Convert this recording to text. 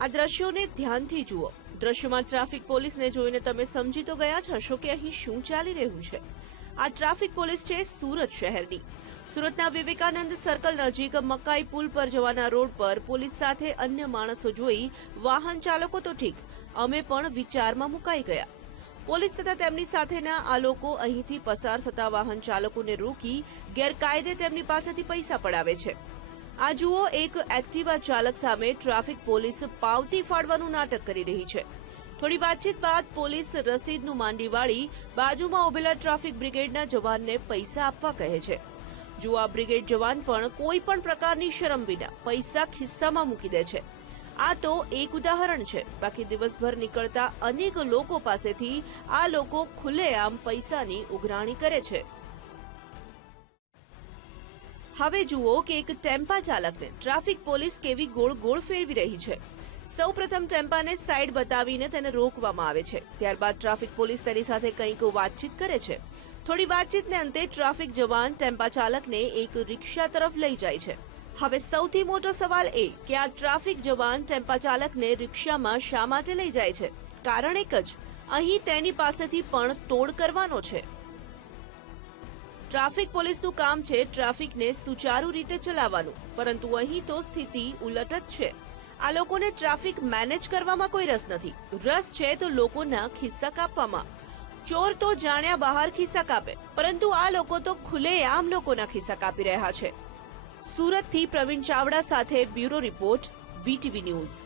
આ દ્રશ્યોને ધ્યાનથી જુઓ. દ્રશ્યોમાં ટ્રાફિક પોલીસને જોઈને તમે સમજી તો ગયા જ હશો કે અહીં શું ચાલી રહ્યું છે. આ ટ્રાફિક પોલીસ છે સુરત શહેરની. સુરતના વિવેકાનંદ સર્કલ નજીક મકાઈ પુલ પર જવાના રોડ પર પોલીસ સાથે અન્ય માણસો જોઈ વાહન ચાલકો તો ઠીક, અમે પણ વિચારમાં મુકાઈ ગયા. પોલીસ તથા તેમની સાથેના આ લોકો અહીંથી પસાર થતા વાહન ચાલકોને રોકી ગેરકાયદે તેમની પાસેથી પૈસા પડાવે છે. આ જુઓ, એક એક્ટિવા ચાલક સામે ટ્રાફિક પોલીસ પાવતી ફાડવાનું નાટક કરી રહી છે. થોડી વાતચીત બાદ પોલીસ રસીદનું માંડી વાળી બાજુમાં ઉભેલા ટ્રાફિક બ્રિગેડના જવાનને પૈસા આપવા કહે છે. જુઓ આ બ્રિગેડ જવાન પણ કોઈ પણ પ્રકારની શરમ વિના પૈસા ખિસ્સામાં મૂકી દે છે. આ તો એક ઉદાહરણ છે. બાકી દિવસભર નીકળતા અનેક લોકો પાસેથી આ લોકો ખુલ્લેઆમ પૈસાની ઉઘરાણી કરે છે. હવે જુઓ કે એક ટેમ્પા ચાલકને ટ્રાફિક પોલીસ કેવી ગોળ ગોળ ફેરવી રહી છે. સૌપ્રથમ ટેમ્પાને સાઈડ બતાવીને તેને રોકવામાં આવે છે. ત્યારબાદ ટ્રાફિક પોલીસ તેની સાથે કંઈક વાતચીત કરે છે. થોડી વાતચીતને અંતે ટ્રાફિક જવાન ટેમ્પા ચાલકને એક રિક્ષા તરફ લઈ જાય છે. હવે સૌથી મોટો સવાલ એ કે આ ટ્રાફિક જવાન ટેમ્પા ચાલકને રિક્ષામાં શા માટે લઈ જાય છે? કારણ એક જ, અહીં તેની પાસેથી પણ તોડ કરવાનો છે. ટ્રાફિક પોલીસનું કામ છે ટ્રાફિકને સુચારુ રીતે ચલાવવાનું, પરંતુ અહીં તો સ્થિતિ ઉલટ જ છે. આ લોકોને ટ્રાફિક મેનેજ કરવામાં કોઈ રસ નથી. રસ છે તો લોકોના ખિસ્સા કાપવામાં. ચોર તો જાણ્યા બહાર ખિસ્સા કાપે, પરંતુ આ લોકો તો ખુલ્લેઆમ લોકોના ખિસ્સા કાપી રહ્યા છે. સુરતથી પ્રવીણ ચાવડા સાથે બ્યુરો રિપોર્ટ, વીટીવી ન્યૂઝ.